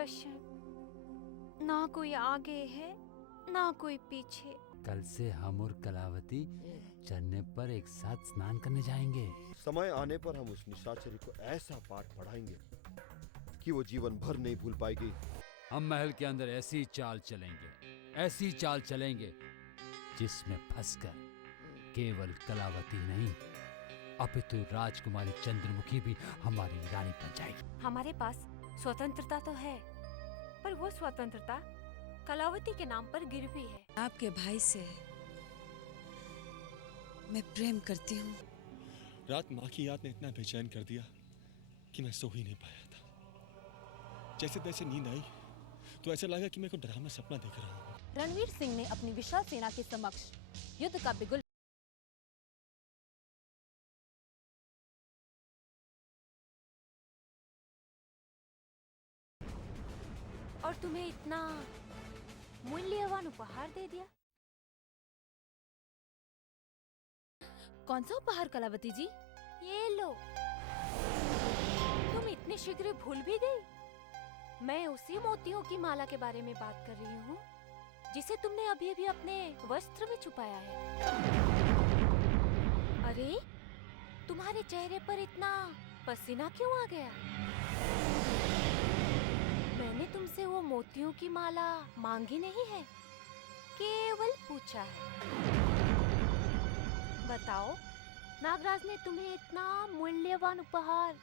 Question. ना कोई आगे है ना कोई पीछे। कल से हम और कलावती झरने पर एक साथ स्नान करने जाएंगे। समय आने पर हम उस निशाचरी को ऐसा पाठ पढ़ाएंगे कि वो जीवन भर नहीं भूल पाएगी। हम महल के अंदर ऐसी चाल चलेंगे जिसमें फंसकर केवल कलावती नहीं अपितु राजकुमारी चंद्रमुखी भी हमारी रानी बन जाएगी। हमारे पास स्वतंत्रता तो है, पर वो स्वतंत्रता कलावती के नाम पर गिरवी है। आपके भाई से मैं प्रेम करती हूँ। रात माँ की याद ने इतना बेचैन कर दिया कि मैं सो ही नहीं पाया था। जैसे तैसे नींद आई तो ऐसा लगा कि मैं कोई डरावना सपना देख रहा हूँ। रणवीर सिंह ने अपनी विशाल सेना के समक्ष युद्ध का बिगुल और तुम्हें इतना मूल्यवान उपहार दे दिया। कौन सा उपहार कलावती जी? ये लो। तुम इतने शीघ्र भूल भी गई? मैं उसी मोतियों की माला के बारे में बात कर रही हूँ जिसे तुमने अभी अभी अपने वस्त्र में छुपाया है। अरे, तुम्हारे चेहरे पर इतना पसीना क्यों आ गया? मैंने तुमसे वो मोतियों की माला मांगी नहीं है, केवल पूछा है। बताओ, नागराज ने तुम्हें इतना मूल्यवान उपहार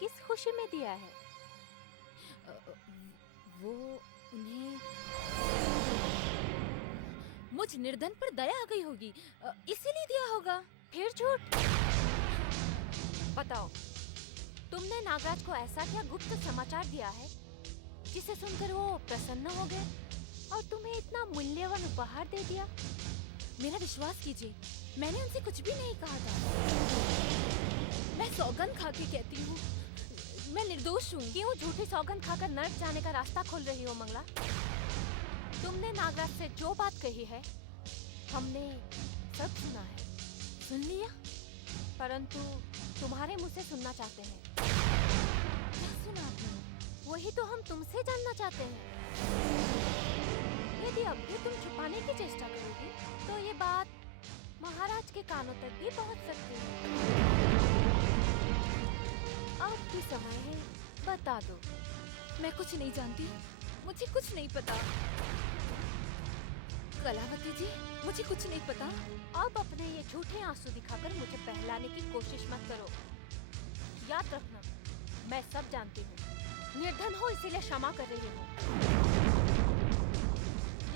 किस खुशी में दिया है? वो उन्हें मुझ निर्धन पर दया आ गई होगी, इसीलिए दिया होगा। फिर झूठ। बताओ, तुमने नागराज को ऐसा क्या गुप्त समाचार दिया है जिसे सुनकर वो प्रसन्न हो गए और तुम्हें इतना मूल्यवान उपहार दे दिया? मेरा विश्वास कीजिए, मैंने उनसे कुछ भी नहीं कहा था। मैं सौगंध खा के कहती हूँ, मैं निर्दोष हूँ। क्यों झूठी सौगंध खाकर नर्क जाने का रास्ता खोल रही हो मंगला? तुमने नागराज से जो बात कही है, हमने सब सुना है। सुन लिया? परंतु तुम्हारे मुंह से सुनना चाहते हैं। क्या सुना आपने? वही तो हम तुमसे जानना चाहते हैं। यदि अब भी तुम छुपाने की चेष्टा करोगी, तो ये बात महाराज के कानों तक भी पहुंच सकती है। अब भी समय है, बता दो। मैं कुछ नहीं जानती, मुझे कुछ नहीं पता। कलावती जी, मुझे कुछ नहीं पता। अब अपने ये झूठे आंसू दिखाकर मुझे बहलाने की कोशिश मत करो। याद रखना, मैं सब जानती हूँ। निर्धन हो इसीलिए क्षमा कर रही हूँ।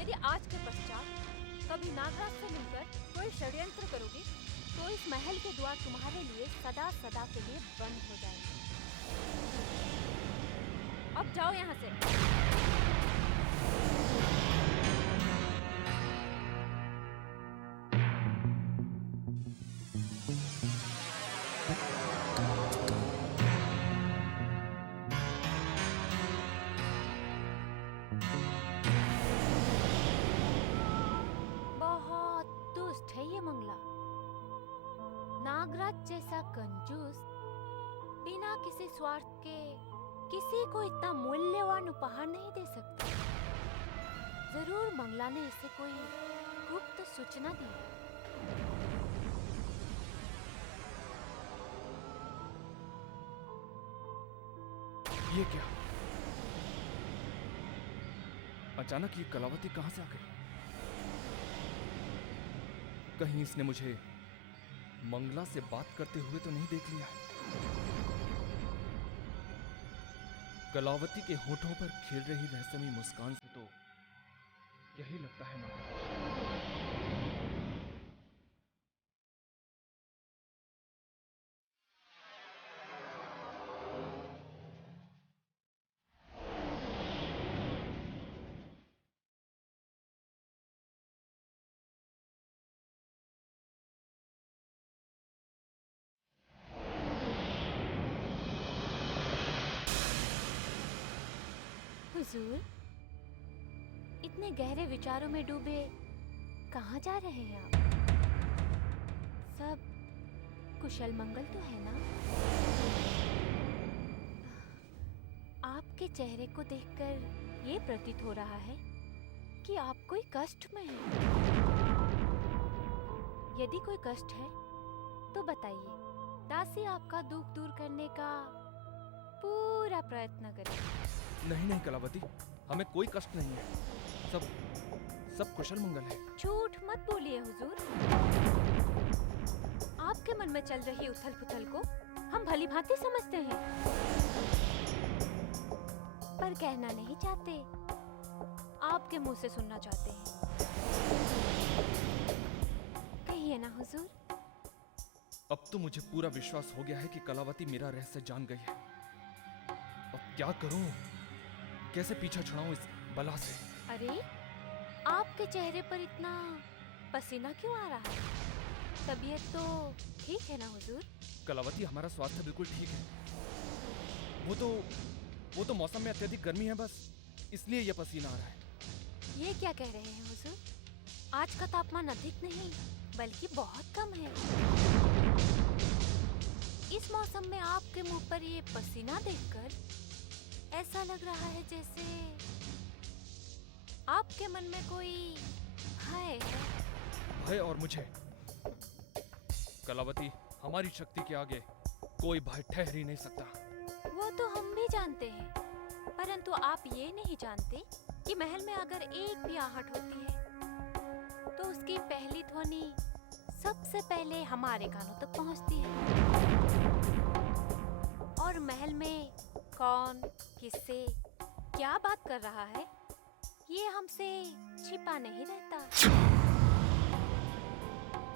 यदि आज के पश्चात कभी नागराज से मिलकर कोई षड्यंत्र करोगी, तो इस महल के द्वार तुम्हारे लिए सदा सदा के लिए बंद हो जाएंगे। अब जाओ यहाँ से। नागराज जैसा कंजूस बिना किसी स्वार्थ के किसी को इतना मूल्यवान उपहार नहीं दे सकता। जरूर मंगला ने इसे कोई गुप्त सूचना दी है। ये क्या? अचानक ये कलावती कहां से आ गई? कहीं इसने मुझे मंगला से बात करते हुए तो नहीं देख लिया है? कलावती के होठों पर खिल रही रहस्यमयी मुस्कान से तो यही लगता है मंगला। हुजूर, इतने गहरे विचारों में डूबे कहाँ जा रहे हैं आप? सब कुशल मंगल तो है ना? आप आपके चेहरे को देखकर ये प्रतीत हो रहा है कि आप कोई कष्ट में हैं। यदि कोई कष्ट है तो बताइए, दासी आपका दुख दूर करने का पूरा प्रयत्न करेगी। नहीं नहीं कलावती, हमें कोई कष्ट नहीं है। सब कुशल मंगल है। झूठ मत बोलिए हुजूर। आपके मन में चल रही उथल पुथल को हम भली भांति समझते हैं, पर कहना नहीं चाहते, आपके मुंह से सुनना चाहते हैं। कहिए ना हुजूर। अब तो मुझे पूरा विश्वास हो गया है कि कलावती मेरा रहस्य जान गई है। अब क्या करूं? कैसे पीछा छुड़ाऊं इस बला से? अरे, आपके चेहरे पर इतना पसीना क्यों आ रहा है? तबीयत तो ठीक है ना हुजूर? कलावती, हमारा स्वास्थ्य बिल्कुल ठीक है। वो तो मौसम में अत्यधिक गर्मी है, बस इसलिए यह पसीना आ रहा है। ये क्या कह रहे हैं हुजूर? आज का तापमान अधिक नहीं बल्कि बहुत कम है। इस मौसम में आपके मुंह पर ये पसीना देखकर ऐसा लग रहा है जैसे आपके मन में कोई भय है। भय और मुझे? कलावती, हमारी शक्ति के आगे कोई भय ठहर ही नहीं सकता। वो तो हम भी जानते हैं, परंतु आप ये नहीं जानते कि महल में अगर एक भी आहट होती है तो उसकी पहली ध्वनि सबसे पहले हमारे कानों तक पहुंचती है। और महल में कौन किससे क्या बात कर रहा है ये हमसे छिपा नहीं रहता।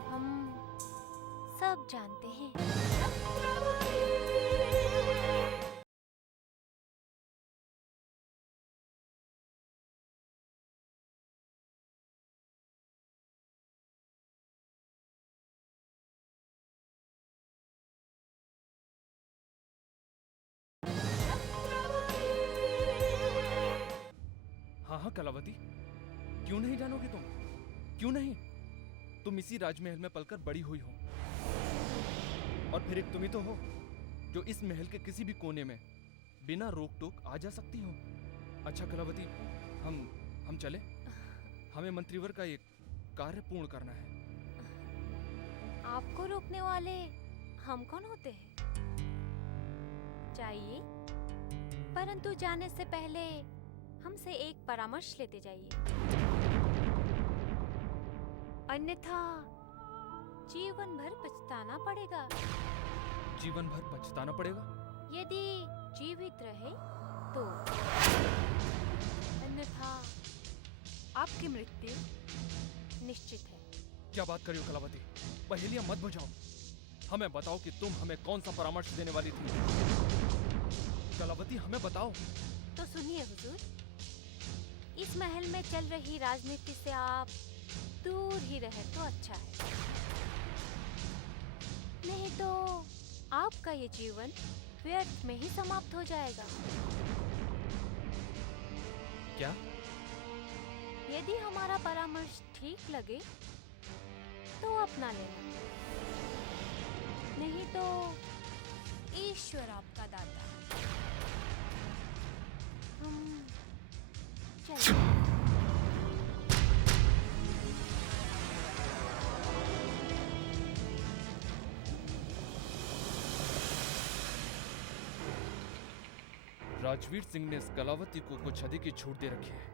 हम सब जानते हैं। हाँ कलावती, क्यों नहीं जानोगी तुम? क्यों नहीं? तुम इसी राजमहल में पलकर बड़ी हुई हो, और फिर एक तुम ही तो हो जो इस महल के किसी भी कोने में बिना रोक टोक आ जा सकती हो। अच्छा कलावती, हम चले? हमें मंत्रीवर का एक कार्य पूर्ण करना है। आपको रोकने वाले हम कौन होते हैं? जाइए, परंतु जाने से पहले हमसे एक परामर्श लेते जाइए, अन्यथा जीवन भर पछताना पड़ेगा। जीवन भर पछताना पड़ेगा? यदि जीवित रहे तो, अन्यथा आपकी मृत्यु निश्चित है। क्या बात कर रही हो कलावती? पहेलियां मत बुझाओ, हमें बताओ कि तुम हमें कौन सा परामर्श देने वाली थी। कलावती, हमें बताओ। तो सुनिए हुजूर, इस महल में चल रही राजनीति से आप दूर ही रहे तो अच्छा है, नहीं तो आपका ये जीवन व्यर्थ में ही समाप्त हो जाएगा। क्या? यदि हमारा परामर्श ठीक लगे तो अपना लेना, नहीं तो ईश्वर आपका दाता। हम चलें। राजवीर सिंह ने इस कलावती को कुछ अधिक ही छूट दे रखी है।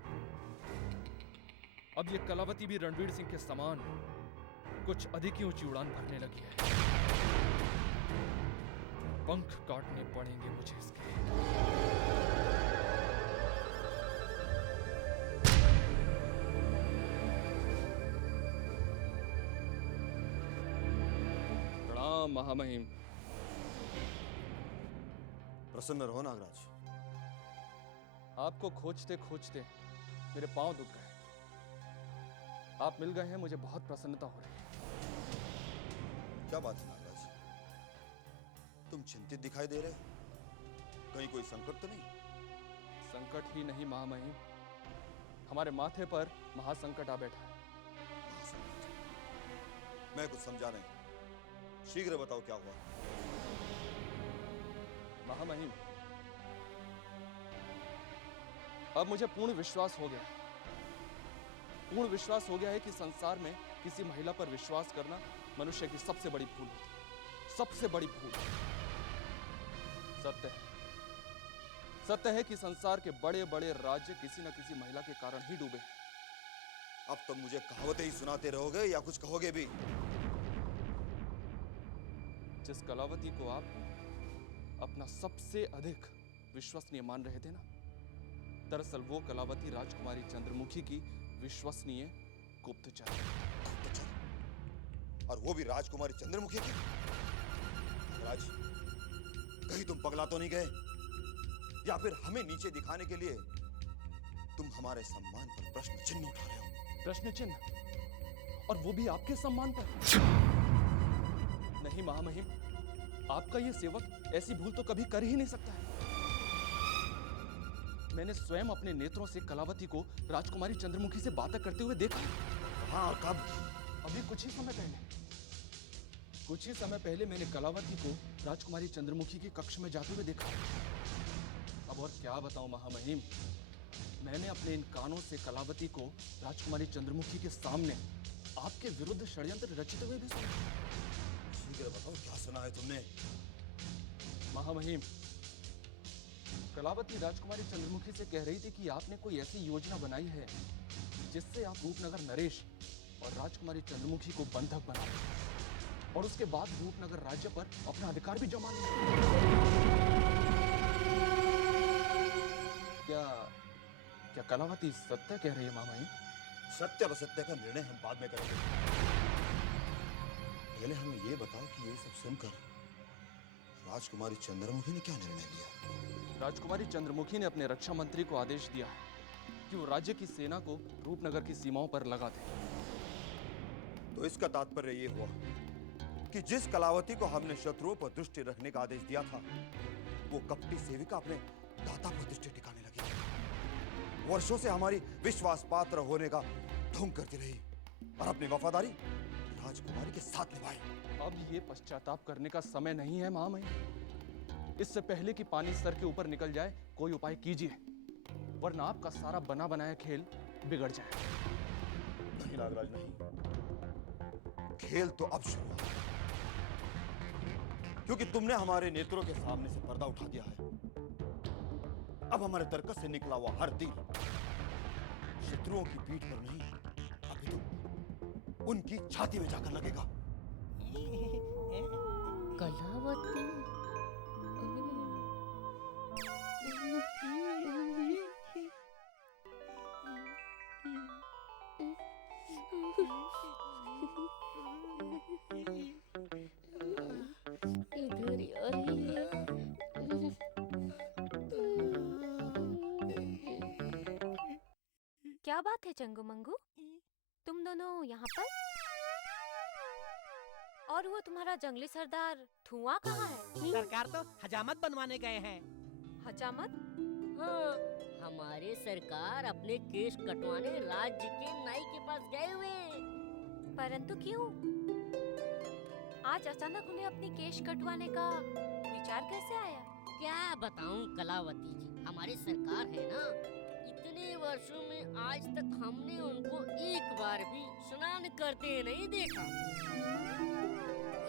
अब ये कलावती भी रणवीर सिंह के समान कुछ अधिक ही ऊंची उड़ान भरने लगी है। पंख काटने पड़ेंगे मुझे इसके। प्रणाम महामहिम। प्रसन्न रहो नागराज। आपको खोजते खोजते मेरे पांव दुख गए। आप मिल गए हैं, मुझे बहुत प्रसन्नता हो रही है। क्या बात है नागराज, तुम चिंतित दिखाई दे रहे हो? कहीं कोई संकट तो नहीं? संकट ही नहीं महामहिम, हमारे माथे पर महासंकट आ बैठा है। मैं कुछ समझा नहीं, शीघ्र बताओ क्या हुआ। महामहिम, अब मुझे पूर्ण विश्वास हो गया है कि संसार में किसी महिला पर विश्वास करना मनुष्य की सबसे बड़ी भूल होती है, सबसे बड़ी भूल। सत्य है कि संसार के बड़े बड़े राज्य किसी न किसी महिला के कारण ही डूबे। अब तुम मुझे कहावतें ही सुनाते रहोगे या कुछ कहोगे भी? जिस कलावती को आप अपना सबसे अधिक विश्वसनीय मान रहे थे ना, दरअसल वो कलावती राजकुमारी चंद्रमुखी की विश्वसनीय गुप्तचर। और वो भी राजकुमारी चंद्रमुखी की? राज, कहीं तुम पगला तो नहीं गए? या फिर हमें नीचे दिखाने के लिए तुम हमारे सम्मान पर प्रश्न चिन्ह उठा रहे हो? प्रश्न चिन्ह? और वो भी आपके सम्मान पर? नहीं महामहिम, आपका ये सेवक ऐसी भूल तो कभी कर ही नहीं सकता है। मैंने स्वयं अपने नेत्रों से कलावती को राजकुमारी चंद्रमुखी से बातें करते हुए देखा। हाँ, और कब? अभी कुछ ही समय पहले मैंने कलावती को राजकुमारी चंद्रमुखी की कक्ष में जाते हुए देखा। अब और क्या बताऊं महामहिम, मैंने अपने इन कानों से कलावती को राजकुमारी चंद्रमुखी के सामने आपके विरुद्ध षड्यंत्र रचते हुए भी सुना। शीघ्र बताओ, क्या सुना है तुमने? महामहिम, कलावती राजकुमारी चंद्रमुखी से कह रही थी कि आपने कोई ऐसी योजना बनाई है जिससे आप रूपनगर नरेश और राजकुमारी चंद्रमुखी को बंधक बना लें और उसके बाद रूपनगर राज्य पर अपना अधिकार भी जमा लें। क्या कलावती सत्य कह रही है महामहिम? सत्य असत्य का निर्णय हम बाद में करेंगे। पहले हमें ये बताओ कि ये सब सुनकर राजकुमारी चंद्रमुखी ने क्या निर्णय लिया? राजकुमारी चंद्रमुखी ने अपने रक्षा मंत्री को आदेश दिया है कि वो राज्य की सेना को रूपनगर की सीमाओं पर लगा दे। तो इसका तात्पर्य ये हुआ कि जिस कलावती को हमने शत्रुओं पर दृष्टि रखने का आदेश दिया था, वो कपटी सेविका अपने दाता पर दृष्टि टिकाने लगी। वर्षों से हमारी विश्वास पात्र होने का ढोंग करती रही और अपनी वफादारी राजकुमारी के साथ निभाई। अब ये पश्चाताप करने का समय नहीं है महामहिम। इससे पहले कि पानी सर के ऊपर निकल जाए, कोई उपाय कीजिए, वरना आपका सारा बना बनाया खेल बिगड़ जाए। नहीं नागराज, नहीं। खेल तो अब शुरू हुआ, क्योंकि तुमने हमारे नेत्रों के सामने से पर्दा उठा दिया है। अब हमारे तर्कस से निकला हुआ हर तीर शत्रुओं की पीठ पर नहीं, अभी तो उनकी छाती में जाकर लगेगा। कलावती इधर ही आ रही है। क्या बात है चंगू मंगू, तुम दोनों यहाँ पर? और वो तुम्हारा जंगली सरदार धुआं कहाँ है? सरकार तो हजामत बनवाने गए हैं। हजामत? हाँ, हमारे सरकार अपने केश कटवाने राज्य के नाई के पास गए हुए हैं। परंतु क्यों? आज अचानक उन्हें अपनी केश कटवाने का विचार कैसे आया? क्या बताऊं कलावती जी, हमारी सरकार है ना, इतने वर्षों में आज तक हमने उनको एक बार भी स्नान करते नहीं देखा।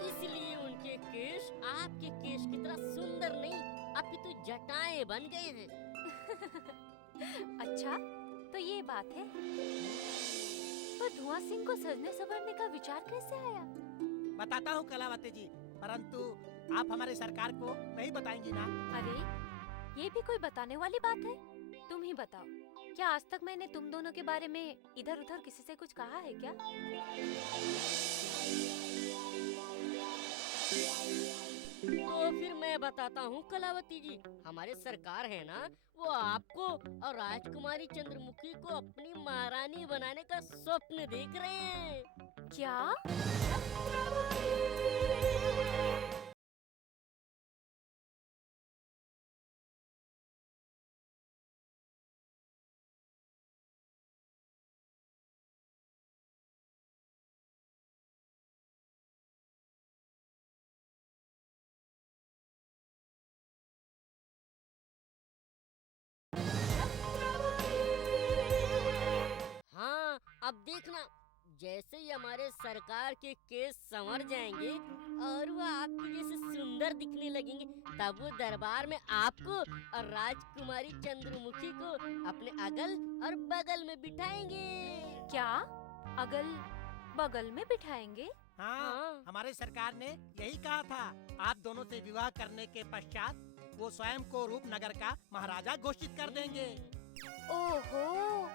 इसलिए उनके केश आपके केश की तरह सुंदर नहीं, अपितु जटाएं बन गए हैं। अच्छा, तो ये बात है। तो धुआं सिंह को सजने संवरने का विचार कैसे आया? बताता हूँ कलावती जी, परंतु आप हमारे सरकार को नहीं बताएंगी ना? अरे, ये भी कोई बताने वाली बात है? तुम ही बताओ, क्या आज तक मैंने तुम दोनों के बारे में इधर उधर किसी से कुछ कहा है क्या? तो फिर मैं बताता हूँ कलावती जी, हमारे सरकार है ना, वो आपको और राजकुमारी चंद्रमुखी को अपनी महारानी बनाने का स्वप्न देख रहे हैं। क्या? अब देखना, जैसे ही हमारे सरकार के केस संवर जाएंगे और वो आपकी जैसे सुंदर दिखने लगेंगे, तब वो दरबार में आपको और राजकुमारी चंद्रमुखी को अपने अगल और बगल में बिठाएंगे। क्या अगल बगल में बिठाएंगे? हाँ, हमारे सरकार ने यही कहा था। आप दोनों से विवाह करने के पश्चात वो स्वयं को रूपनगर का महाराजा घोषित कर देंगे। ओहो,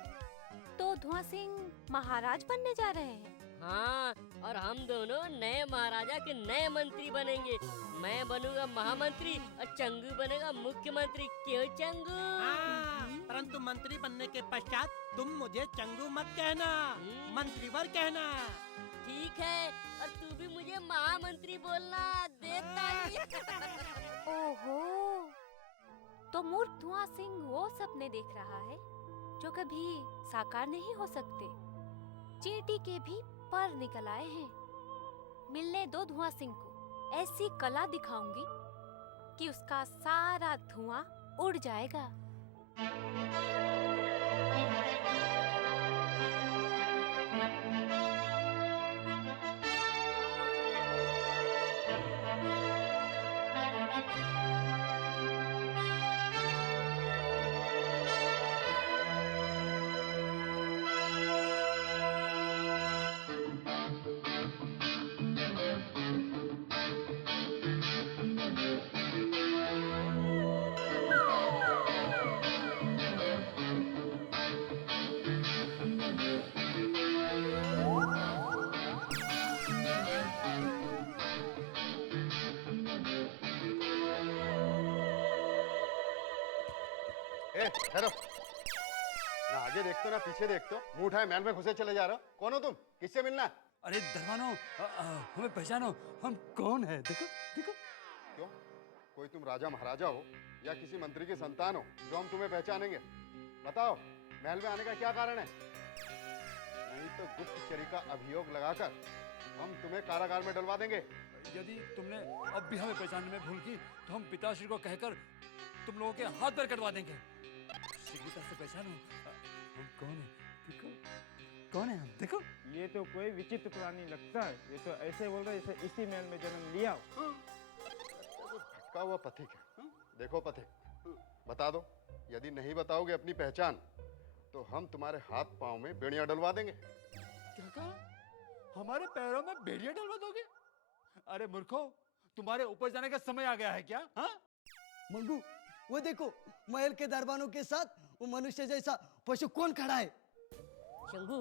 तो धुआं सिंह महाराज बनने जा रहे हैं। हाँ, और हम दोनों नए महाराजा के नए मंत्री बनेंगे। मैं बनूंगा महामंत्री और चंगू बनेगा मुख्यमंत्री। क्यों चंगू? हाँ, परंतु मंत्री बनने के पश्चात तुम मुझे चंगू मत कहना, मंत्रीवर कहना। ठीक है, और तू भी मुझे महामंत्री बोलना। देता ओहो, तो मूर्ख धुआं सिंह वो सपने देख रहा है जो कभी साकार नहीं हो सकते। चींटी के भी पर निकल आए हैं। मिलने दो धुआं सिंह को, ऐसी कला दिखाऊंगी कि उसका सारा धुआं उड़ जाएगा। ठहरो, ना आगे देखते ना पीछे देखते, मुंह उठाए महल में घुसे चले जा रहे हो। कौन हो तुम? किससे मिलना? अरे दरबानो, हमें पहचानो, हम कौन है? देखो देखो। क्यों? कोई तुम राजा महाराजा हो या किसी मंत्री की संतान हो जो हम तुम्हें पहचानेंगे? बताओ, महल में आने का क्या कारण है? नहीं तो गुप्तचरी का अभियोग लगाकर हम तुम्हें कारागार में डलवा देंगे। यदि तुमने अब भी हमें पहचानने में भूल की तो हम पिताश्री को कहकर तुम लोगों के हाथ पैर कटवा देंगे। शीघ्रता से पहचानो, हम कौन है? देखो, कौन है हम? देखो। ये तो कोई विचित्र प्राणी लगता है। ये तो ऐसे बोल रहे जैसे इसी महल में जन्म लिया। भटका हुआ पथिक है। देखो पथिक, बता दो, यदि नहीं बताओगे अपनी पहचान तो हम तुम्हारे हाथ पांव में बेड़ियां डलवा देंगे। क्या कहा? हमारे पैरों में बेड़ियां डलवा दोगे? अरे मूर्खो, तुम्हारे ऊपर जाने का समय आ गया है क्या? हाँ? मंगू, वो देखो, महल के दरबानों के साथ वो मनुष्य जैसा पशु कौन खड़ा है? चंगू,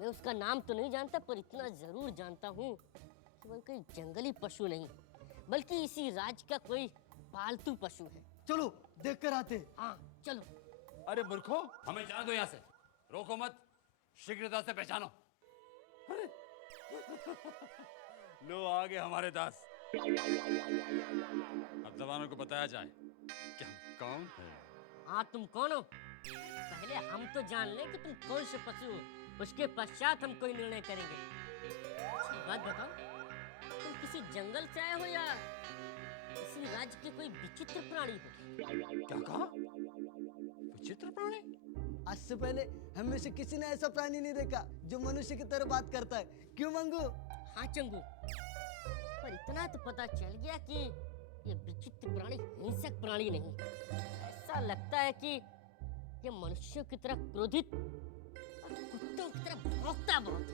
मैं उसका नाम तो नहीं जानता, पर इतना जरूर जानता हूँ कि वो कोई जंगली पशु नहीं, बल्कि इसी राज्य का कोई पालतू पशु है। चलो देख कर आते। हाँ चलो। अरे मूर्खो, हमें जाने दो यहाँ से, रोको मत, शीघ्रता से पहचानो। अरे लो आ गए हमारे दास। अब जवानों को बताया जाए कि हम कौन हैं। हाँ, तुम कौन हो? पहले हम तो जान लें कि तुम कौन से पशु हो, उसके पश्चात हम कोई निर्णय करेंगे। अच्छी बात बताओ, तुम किसी जंगल से आए हो या किसी राज्य के कोई विचित्र प्राणी हो? क्या कहा? विचित्र प्राणी? आज से पहले हम में से किसी ने ऐसा प्राणी नहीं देखा जो मनुष्य की तरह बात करता है। क्यों मंगू? हाँ चंगू, पर इतना तो पता चल गया कि ये विचित्र प्राणी हिंसक प्राणी नहीं। ऐसा लगता है कि ये मनुष्यों की तरह क्रोधित और कुत्तों की तरह भौंकता बहुत।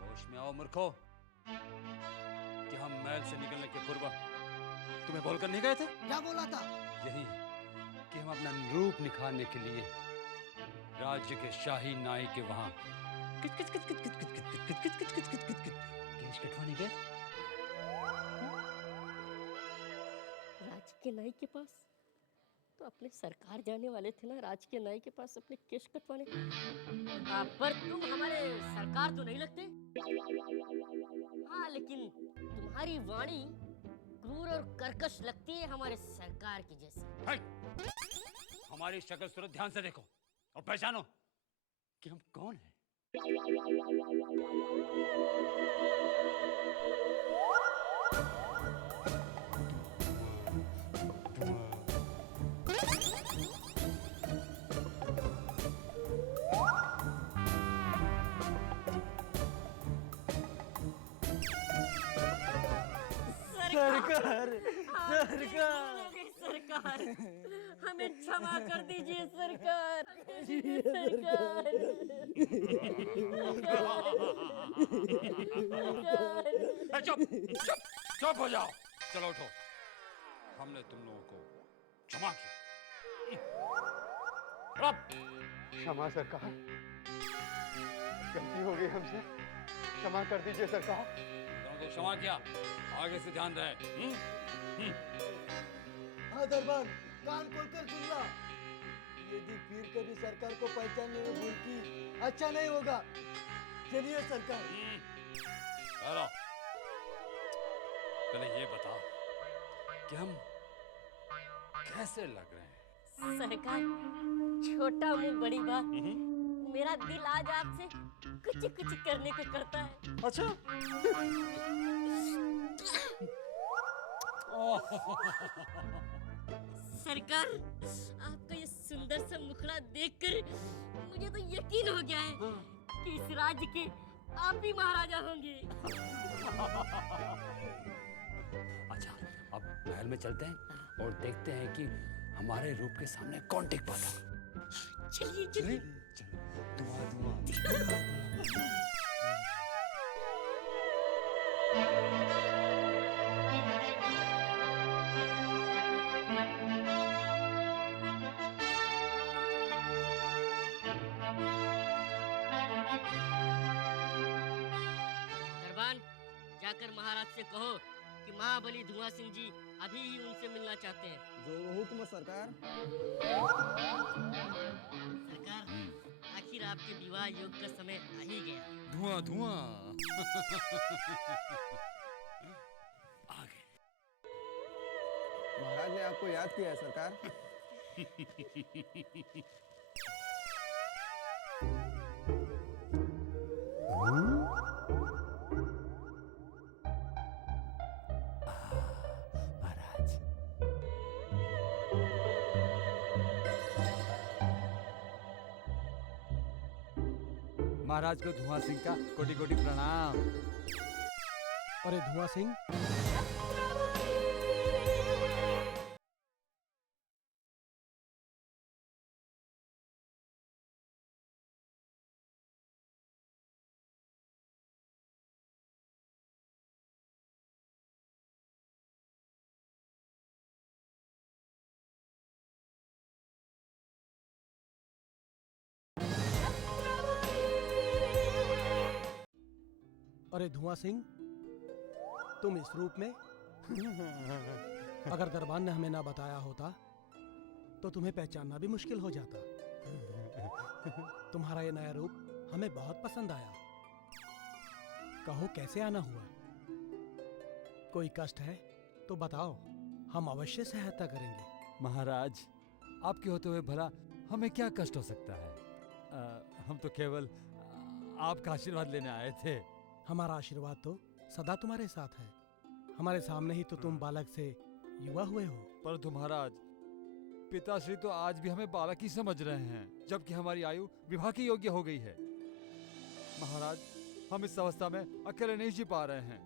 होश में आओ मूर्खो, कि हम महल से निकलने के पूर्व तुम्हें बोलकर नहीं गए थे? क्या बोला था? यही कि हम अपना रूप निखारने के लिए राज्य के शाही नाई के वहां केश कटवाने गए। राज के नाई के पास? तो अपने सरकार जाने वाले थे ना राज के नाई के पास अपने केश कटवाने। पर तुम हमारे सरकार तो नहीं लगते। हाँ, लेकिन तुम्हारी वाणी क्रूर और कर्कश लगती है हमारे सरकार की जैसी। हमारी शक्ल सूरत ध्यान से देखो और पहचानो कि हम कौन हैं। सरकार सरकार हमें क्षमा कर दीजिए सरकार। चुप चुप चुप हो जाओ। चलो उठो, हमने तुम लोगों को क्षमा किया। क्षमा सरकार, गलती हो गई हमसे, क्षमा कर दीजिए सरकार। दोनों को क्षमा किया, आगे से ध्यान रहे। हाँ दरबान, कान खोलकर सुन ला। यदि फिर कभी सरकार को पहचानने में भूल की अच्छा नहीं होगा। चलिए सरकार। चलो, पहले ये बताओ कि हम कैसे लग रहे हैं? सरकार, छोटा मुंह बड़ी बात। मेरा दिल आज आपसे कुछ कुछ करने को करता है। अच्छा। सरकार, आपका ये सुंदर सा मुखड़ा देखकर मुझे तो यकीन हो गया है कि इस राज्य के आप ही महाराजा होंगे। अच्छा, अब महल में चलते हैं और देखते हैं कि हमारे रूप के सामने कौन टिक पाता। चलिए चलिए। दरबान, जाकर महाराज से कहो कि महाबली धुआं सिंह जी अभी ही उनसे मिलना चाहते हैं। जो हुक्म सरकार। सरकार, आखिर आपके विवाह योग का समय आ ही गया। धुआं धुआं आ गए। महाराज ने आपको याद किया है सरकार। महाराज को धुआं सिंह का कोटि कोटि प्रणाम। अरे धुआं सिंह, अरे धुआं सिंह, तुम इस रूप में? अगर दरबान ने हमें ना बताया होता तो तुम्हें पहचानना भी मुश्किल हो जाता। तुम्हारा ये नया रूप हमें बहुत पसंद आया। कहो कैसे आना हुआ? कोई कष्ट है तो बताओ, हम अवश्य सहायता करेंगे। महाराज, आपके होते हुए भला हमें क्या कष्ट हो सकता है? हम तो केवल आपका आशीर्वाद लेने आए थे। हमारा आशीर्वाद तो सदा तुम्हारे साथ है। हमारे सामने ही तो तुम बालक से युवा हुए हो। परंतु महाराज, पिताश्री तो आज भी हमें बालक ही समझ रहे हैं, जबकि हमारी आयु विवाह की योग्य हो गई है। महाराज, हम इस अवस्था में अकेले नहीं जी पा रहे हैं,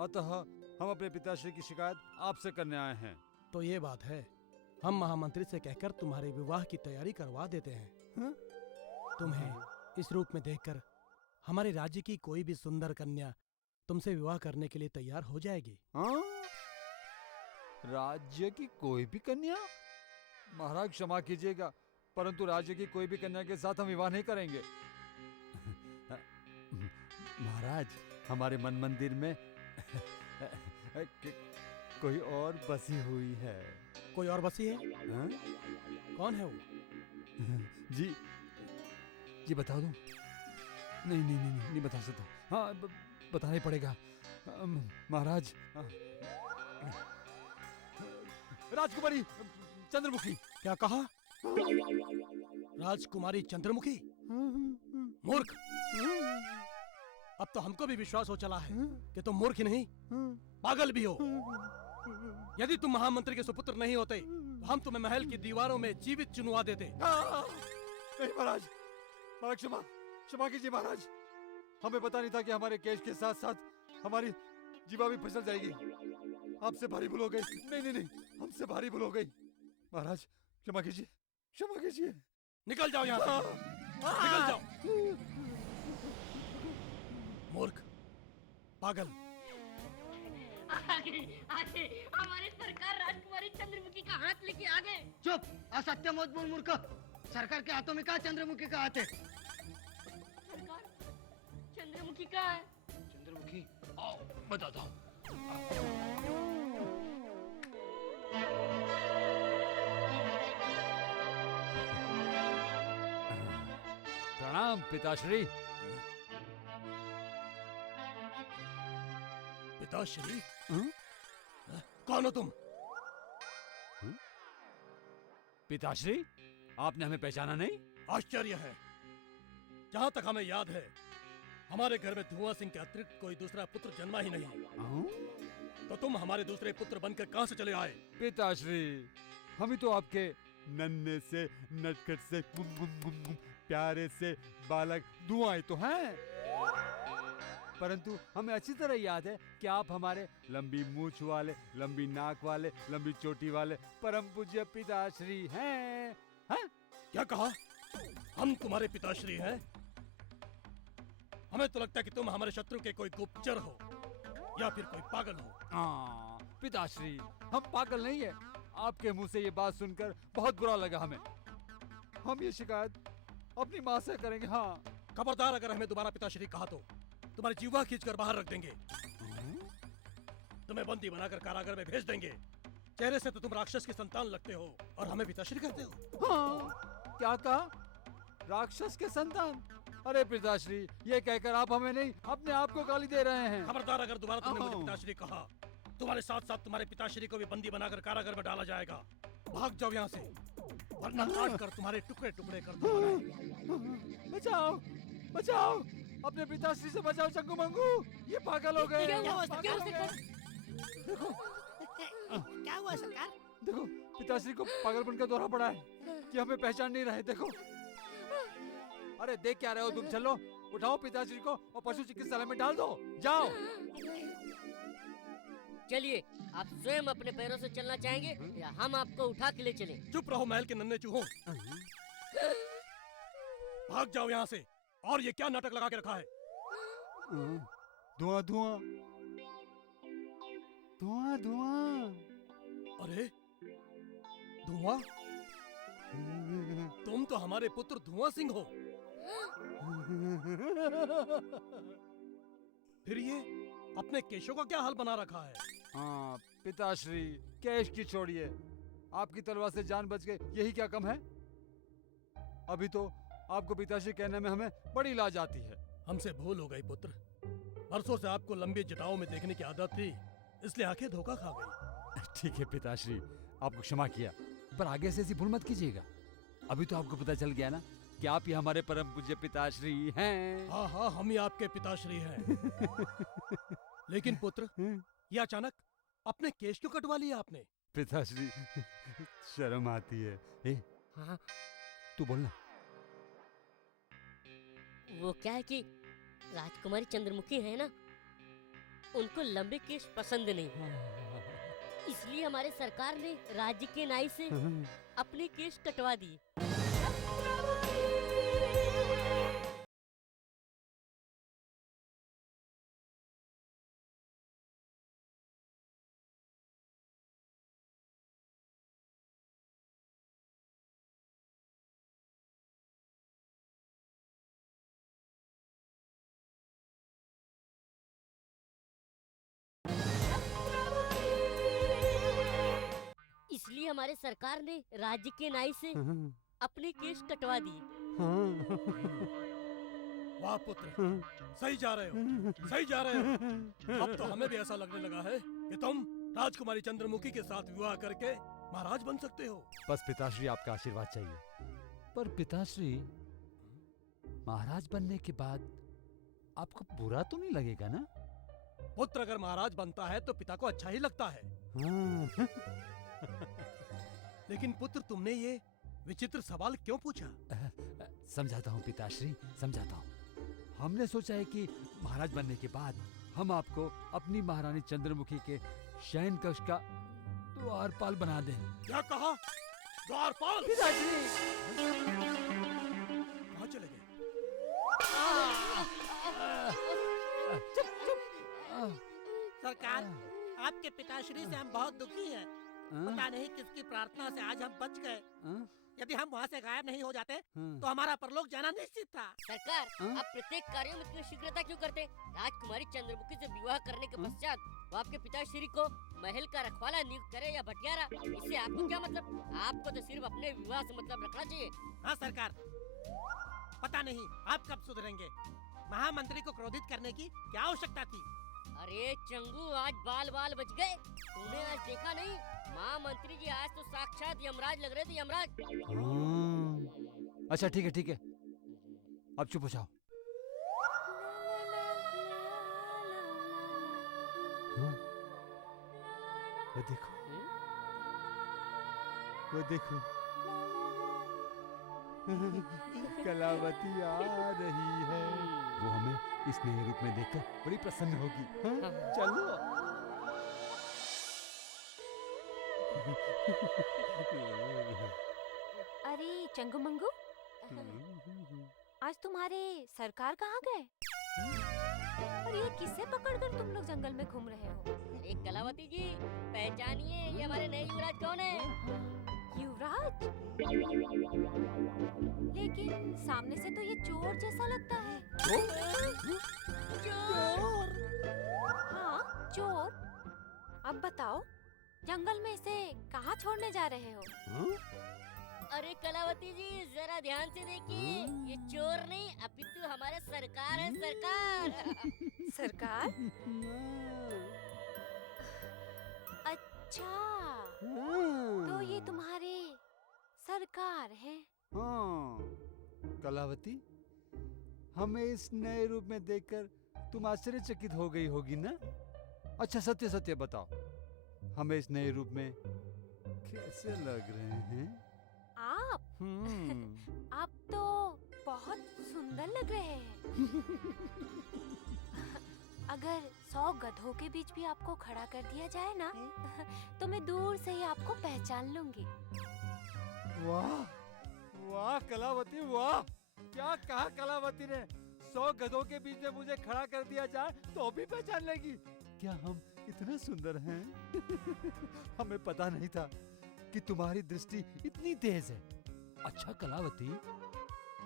अतः हम अपने पिताश्री की शिकायत आपसे करने आए हैं। तो ये बात है, हम महामंत्री से कहकर तुम्हारे विवाह की तैयारी करवा देते हैं। तुम्हें इस रूप में देखकर हमारे राज्य की कोई भी सुंदर कन्या तुमसे विवाह करने के लिए तैयार हो जाएगी। राज्य की कोई भी कन्या? महाराज क्षमा कीजिएगा, परंतु राज्य की कोई भी कन्या के साथ हम विवाह नहीं करेंगे। महाराज, हमारे मन मंदिर में कोई और बसी हुई है। कोई और बसी है? कौन है वो? जी बता दूं? नहीं बता सकता। हाँ, बताना ही पड़ेगा। महाराज, राजकुमारी चंद्रमुखी। क्या कहा? राजकुमारी चंद्रमुखी? मूर्ख! अब तो हमको भी विश्वास हो चला है कि तुम मूर्ख ही नहीं, पागल भी हो। यदि तुम महामंत्री के सुपुत्र नहीं होते तो हम तुम्हें महल की दीवारों में जीवित चुनवा देते। नहीं महाराज, क्षमा कीजिए महाराज। हमें पता नहीं था कि हमारे केश के साथ साथ हमारी जीवा भी फिसल जाएगी। आपसे भारी भूल हो गई। नहीं नहीं नहीं, हमसे भारी भूल हो गई। महाराज क्षमा कीजिए, क्षमा कीजिए। निकल जाओ यहाँ से, निकल जाओ। मूर्ख, पागल। आगे आगे हमारी सरकार राजकुमारी चंद्रमुखी का हाथ लेके आ गए। चुप, असत्य मत बोल मूर्ख। सरकार के हाथों में कहा चंद्रमुखी का हाथ है? सरकार चंद्रमुखी का है। चंद्रमुखी, आओ बताता हूँ। प्रणाम पिताश्री। पिताश्री? कौन हो तुम? पिताश्री, आपने हमें पहचाना नहीं? आश्चर्य है। जहाँ तक हमें याद है, हमारे घर में धुआं सिंह के अतिरिक्त कोई दूसरा पुत्र जन्मा ही नहीं। तो तुम हमारे दूसरे पुत्र बनकर कहाँ से चले आए? पिताश्री, हम ही तो आपके नन्हे से नटखट से प्यारे से बालक धुआं ही तो हैं। परंतु हमें अच्छी तरह याद है कि आप हमारे लंबी मूछ वाले, लंबी नाक वाले, लंबी चोटी वाले परम पूज्य पिताश्री हैं। हैं? क्या कहा? हम तुम्हारे पिताश्री हैं? हमें तो लगता है कि तुम हमारे शत्रु के कोई गुप्तचर हो या फिर कोई पागल हो। पिताश्री, हम पागल नहीं है। आपके मुंह से ये बात सुनकर बहुत बुरा लगा हमें। हम ये शिकायत अपनी माँ से करेंगे। हाँ, खबरदार, अगर हमें दोबारा पिताश्री कहा तो तुम्हारी जीवा खींचकर बाहर रख देंगे। तुम्हें बंदी बनाकर कारागार में भेज देंगे। चेहरे से तो तुम राक्षस की संतान लगते हो और हमें पिताश्री कहते हो। हाँ, क्या कहा? राक्षस के संतान? अरे पिताश्री, ये कहकर आप हमें नहीं अपने आप को गाली दे रहे हैं। खबरदार, अगर दोबारा तुमने मुझे पिताश्री कहा, तुम्हारे साथ साथ तुम्हारे पिताश्री को भी बंदी बनाकर कारागार में डाला जाएगा। भाग जाओ यहाँ से, वरना काट कर तुम्हारे टुकड़े टुकड़े कर दूंगा। बचाओ, बचाओ, अपने पिताश्री से बचाओ चंगू मंगू, ये पागल हो गए। देखो, क्या हुआ सरकार? देखो, पिताश्री को पागलपन का दौरा पड़ा है कि हमें पहचान नहीं रहे। देखो, अरे देख क्या रहे हो तुम? चलो, उठाओ पिताश्री को और पशु चिकित्सालय में डाल दो। जाओ। चलिए, आप स्वयं अपने पैरों से चलना चाहेंगे या हम आपको उठा के ले चलें? चुप रहो महल के नन्हे चूहों। भाग जाओ यहाँ से। और ये क्या नाटक लगा के रखा है? धुआं धुआं, धुआं धुआं। अरे धुआं? तुम तो हमारे पुत्र धुआं सिंह हो। फिर ये अपने केशों का क्या हाल बना रखा है? हाँ पिताश्री, केश की छोड़िए, आपकी तलवार से जान बच गई, यही क्या कम है? अभी तो आपको पिताश्री कहने में हमें बड़ी लाज आती है। हमसे भूल हो गई पुत्र। बरसों से आपको लंबी जटाओं में देखने की आदत थी, इसलिए आंखें धोखा खा गई। ठीक है पिताश्री, आपको क्षमा किया, पर आगे से ऐसी भूल मत कीजिएगा। अभी तो आपको पता चल गया ना कि आप ही हमारे परम पूज्य पिताश्री हैं। हाँ हाँ, हम ही आपके पिताश्री हैं। लेकिन पुत्र, ये अचानक अपने केश क्यों कटवा लिया आपने? पिताश्री, शर्म आती है। हाँ, तू बोलना। वो क्या है कि राजकुमारी चंद्रमुखी है ना, उनको लंबे केश पसंद नहीं, इसलिए हमारे सरकार ने राज्य के नाई से अपने केश कटवा दिए। इसलिए हमारे सरकार ने राज्य के नाई से अपने केश कटवा दिए। वाह पुत्र, सही जा रहे हो, सही जा रहे हो। अब तो हमें भी ऐसा लगने लगा है कि तुम राजकुमारी चंद्रमुखी के साथ विवाह करके महाराज बन सकते हो। बस पिताश्री, आपका आशीर्वाद चाहिए। पर पिताश्री, महाराज बनने के बाद आपको बुरा तो नहीं लगेगा ना? पुत्र अगर महाराज बनता है तो पिता को अच्छा ही लगता है। लेकिन पुत्र, तुमने ये विचित्र सवाल क्यों पूछा? समझाता हूँ पिताश्री, समझाता हूँ। हमने सोचा है कि महाराज बनने के बाद हम आपको अपनी महारानी चंद्रमुखी के शयन कक्ष का द्वारपाल बना दें। क्या कहा? द्वारपाल? कहाँ चले गए? सरकार, आपके पिताश्री से हम बहुत दुखी हैं। पता नहीं किसकी प्रार्थना से आज हम बच गए। यदि हम वहाँ से गायब नहीं हो जाते तो हमारा परलोक जाना निश्चित था। सरकार, आप प्रत्येक कार्यों में इतनी शीघ्रता क्यों करते? राजकुमारी चंद्रमुखी से विवाह करने के पश्चात वो आपके पिताश्री को महल का रखवाला नियुक्त करे या भटियारा, इससे आपको क्या मतलब? आपको तो सिर्फ अपने विवाह से मतलब रखना चाहिए। हाँ सरकार, पता नहीं आप कब सुधरेंगे। महामंत्री को क्रोधित करने की क्या आवश्यकता थी? अरे चंगू, आज बाल बाल बच गए। तूने आज देखा नहीं? महामंत्री जी आज तो साक्षात यमराज लग रहे थे, यमराज। अच्छा ठीक है, अब चुप हो जाओ। वो देखो, वो देखो, कलावती आ रही है। वो हमें इस नए रूप में देखकर बड़ी प्रसन्न होगी। चलो। अरे चंगू मंगू, आज तुम्हारे सरकार कहाँ गए? और ये किसे पकड़कर तुम लोग जंगल में घूम रहे हो? अरे कलावती जी, पहचानिए ये हमारे नए युवराज कौन है? युवराज? लेकिन सामने से तो ये चोर जैसा लगता है। चोर? हाँ, चोर। अब बताओ, जंगल में इसे कहाँ छोड़ने जा रहे हो? अरे कलावती जी, जरा ध्यान से देखिए, ये चोर नहीं अपितु हमारे सरकार है, सरकार। सरकार? अच्छा, तो ये तुम्हारे सरकार हैं? हाँ, कलावती, हमें इस नए रूप में देखकर तुम आश्चर्यचकित हो गई होगी ना? अच्छा सत्य सत्य बताओ, हमें इस नए रूप में कैसे लग रहे हैं? आप? आप तो बहुत सुंदर लग रहे हैं। अगर 100 गधों के बीच भी आपको खड़ा कर दिया जाए ना, तो मैं दूर से ही आपको पहचान लूंगी। वाह वाह कलावती, वाह! क्या कहा कलावती ने? 100 गधों के बीच में मुझे खड़ा कर दिया जाए तो भी पहचान लेगी? क्या हम इतने सुंदर हैं? हमें पता नहीं था कि तुम्हारी दृष्टि इतनी तेज है। अच्छा कलावती,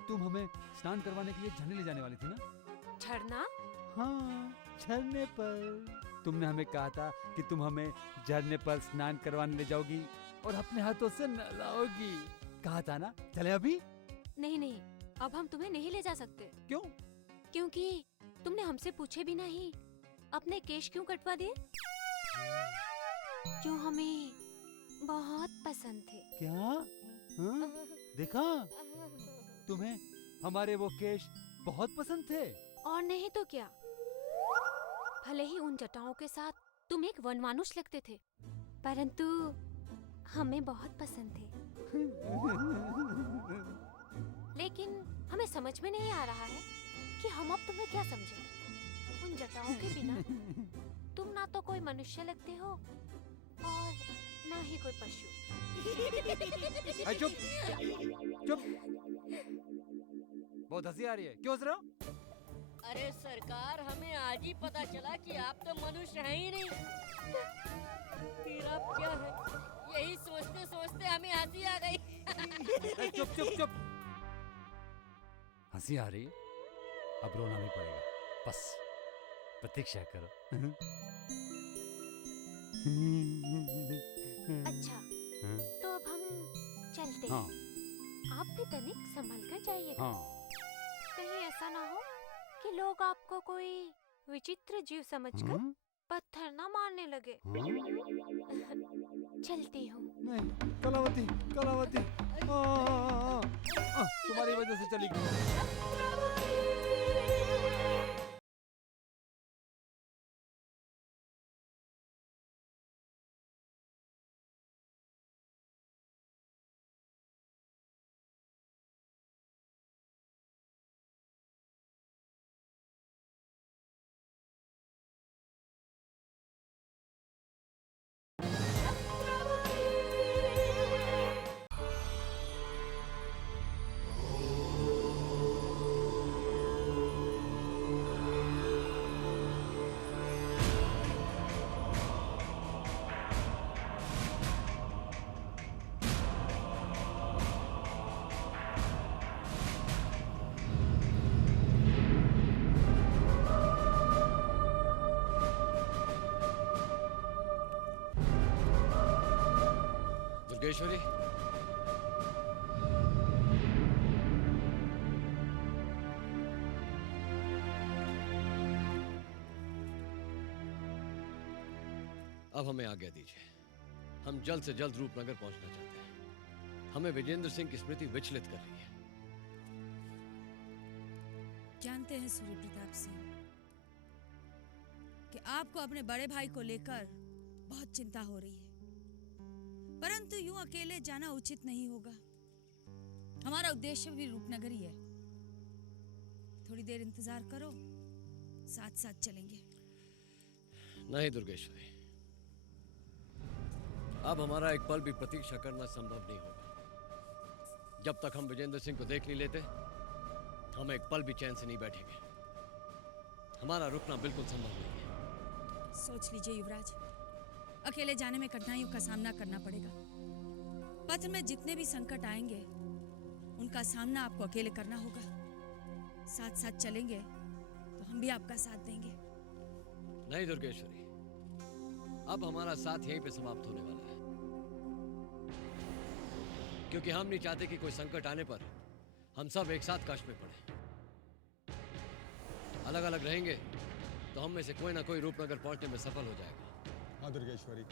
तुम हमें स्नान करवाने के लिए झरने ले जाने वाली थी ना? झरना? हाँ, झरने पर। तुमने हमें कहा था कि तुम हमें झरने पर स्नान करवाने ले जाओगी और अपने हाथों से नहलाओगी। कहा था ना? चले अभी? नहीं, अब हम तुम्हें नहीं ले जा सकते। क्यों? क्योंकि तुमने हमसे पूछे भी नहीं अपने केश क्यों कटवा दिए, जो हमें बहुत पसंद थे। क्या? हाँ? देखा? तुम्हें हमारे वो केश बहुत पसंद थे। और नहीं तो क्या, भले ही उन जटाओं के साथ तुम एक वनमानुष लगते थे, परंतु हमें बहुत पसंद थे। लेकिन हमें समझ में नहीं आ रहा है कि हम अब तुम्हें क्या समझें। उन जटाओं के बिना तुम ना तो कोई मनुष्य लगते हो और ना ही कोई पशु। चुप चुप, बहुत हंसी आ रही है, क्यों हंस रहे हो? अरे सरकार, हमें आज ही पता चला कि आप तो मनुष्य हैं ही नहीं, फिर आप क्या है? यही सोचते सोचते हमें हंसी आ गई। चुप चुप चुप, हंसी आ रही, अब रोना नहीं पड़ेगा, बस प्रतीक्षा करो। अच्छा, तो अब हम चलते हाँ। हैं। आप भी तनिक संभल कर जाइए। हाँ। कहीं ऐसा ना हो कि लोग आपको कोई विचित्र जीव समझकर पत्थर ना मारने लगे। चलती हूँ। नहीं, कलावती, कलावती, तुम्हारी वजह से चली गई। दुर्गेश्वरी, अब हमें आज्ञा दीजिए। हम जल्द से जल्द रूपनगर पहुंचना चाहते हैं। हमें विजेंद्र सिंह की स्मृति विचलित कर रही है। जानते हैं सूर्य प्रताप सिंह कि आपको अपने बड़े भाई को लेकर बहुत चिंता हो रही है, परंतु यूं अकेले जाना उचित नहीं होगा। हमारा उद्देश्य भी रूपनगर ही है। थोड़ी देर इंतजार करो, साथ साथ चलेंगे। नहीं दुर्गेश्वरी, अब हमारा एक पल भी प्रतीक्षा करना संभव नहीं होगा। जब तक हम विजेंद्र सिंह को देख नहीं लेते, हम एक पल भी चैन से नहीं बैठेंगे। हमारा रुकना बिल्कुल संभव नहीं है। सोच लीजिए युवराज, अकेले जाने में कठिनाइयों का सामना करना पड़ेगा। पथ में जितने भी संकट आएंगे, उनका सामना आपको अकेले करना होगा। साथ साथ चलेंगे तो हम भी आपका साथ देंगे। नहीं दुर्गेश्वरी, अब हमारा साथ यहीं पे समाप्त होने वाला है, क्योंकि हम नहीं चाहते कि कोई संकट आने पर हम सब एक साथ कष्ट में पड़े। अलग अलग रहेंगे तो हम में से कोई ना कोई रूपनगर पहुंचने में सफल हो जाएगा। हाँ दुर्गेश्वरी,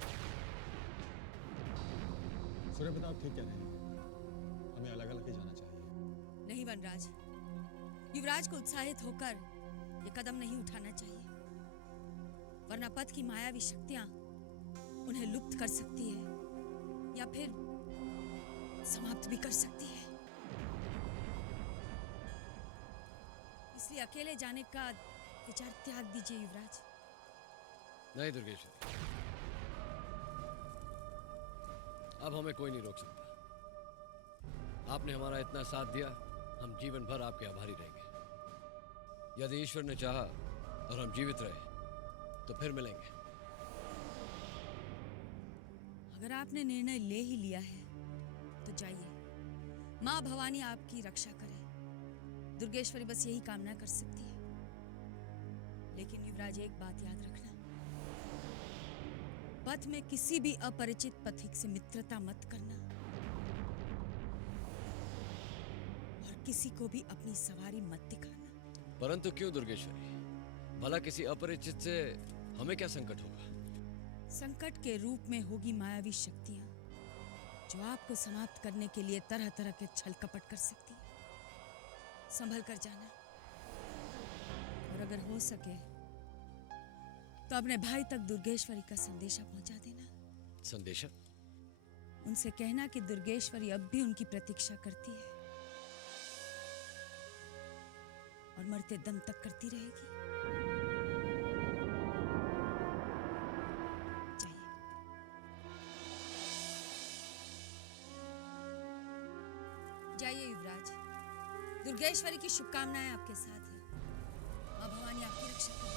सूर्य प्रताप ठीक कह रहे हैं। हमें अलग अलग ही जाना चाहिए। नहीं वनराज, युवराज को उत्साहित होकर ये कदम नहीं उठाना चाहिए, वरना पथ की मायावी शक्तियां उन्हें लुप्त कर सकती है या फिर समाप्त भी कर सकती है। इसलिए अकेले जाने का विचार त्याग दीजिए युवराज। नहीं दुर्गेश्वरी, अब हमें कोई नहीं रोक सकता। आपने हमारा इतना साथ दिया, हम जीवन भर आपके आभारी रहेंगे। यदि ईश्वर ने चाहा और हम जीवित रहे तो फिर मिलेंगे। अगर आपने निर्णय ले ही लिया है तो जाइए। माँ भवानी आपकी रक्षा करे। दुर्गेश्वरी बस यही कामना कर सकती है। लेकिन युवराज, एक बात याद रखना, पथ में किसी भी अपरिचित पथिक से मित्रता मत करना और किसी को भी अपनी सवारी मत दिखाना। परंतु क्यों दुर्गेश्वरी? भला किसी अपरिचित से हमें क्या संकट होगा? संकट के रूप में होगी मायावी शक्तियां, जो आपको समाप्त करने के लिए तरह तरह के छल कपट कर सकती है। संभल कर जाना, और अगर हो सके तो अपने भाई तक दुर्गेश्वरी का संदेशा पहुंचा देना। संदेशा? उनसे कहना कि दुर्गेश्वरी अब भी उनकी प्रतीक्षा करती है और मरते दम तक करती रहेगी। जाइए युवराज, दुर्गेश्वरी की शुभकामनाएं आपके साथ हैं। मां भवानी आपकी रक्षा करें।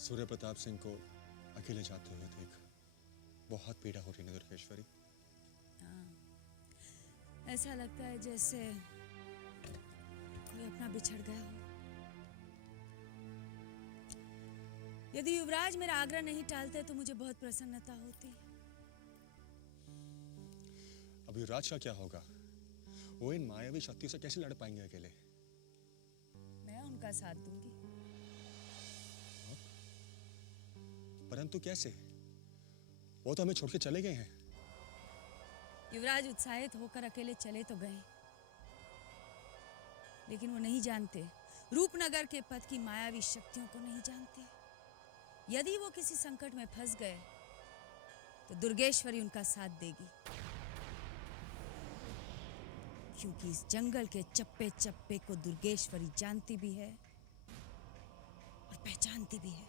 सूर्य प्रताप सिंह को अकेले जाते हुए देख बहुत पीड़ा हो रही है दुर्गेश्वरी। ऐसा लगता है जैसे कोई अपना बिछड़ गया हो। यदि युवराज मेरा आग्रह नहीं टालते तो मुझे बहुत प्रसन्नता होती। अब युवराज का क्या होगा? वो इन मायावी शक्तियों से कैसे लड़ पाएंगे अकेले? मैं उनका साथ दूंगी। परंतु कैसे? वो तो हमें छोड़ के चले गए हैं। युवराज उत्साहित होकर अकेले चले तो गए, लेकिन वो नहीं जानते, रूपनगर के पथ की मायावी शक्तियों को नहीं जानते। यदि वो किसी संकट में फंस गए तो दुर्गेश्वरी उनका साथ देगी, क्योंकि इस जंगल के चप्पे चप्पे को दुर्गेश्वरी जानती भी है और पहचानती भी है।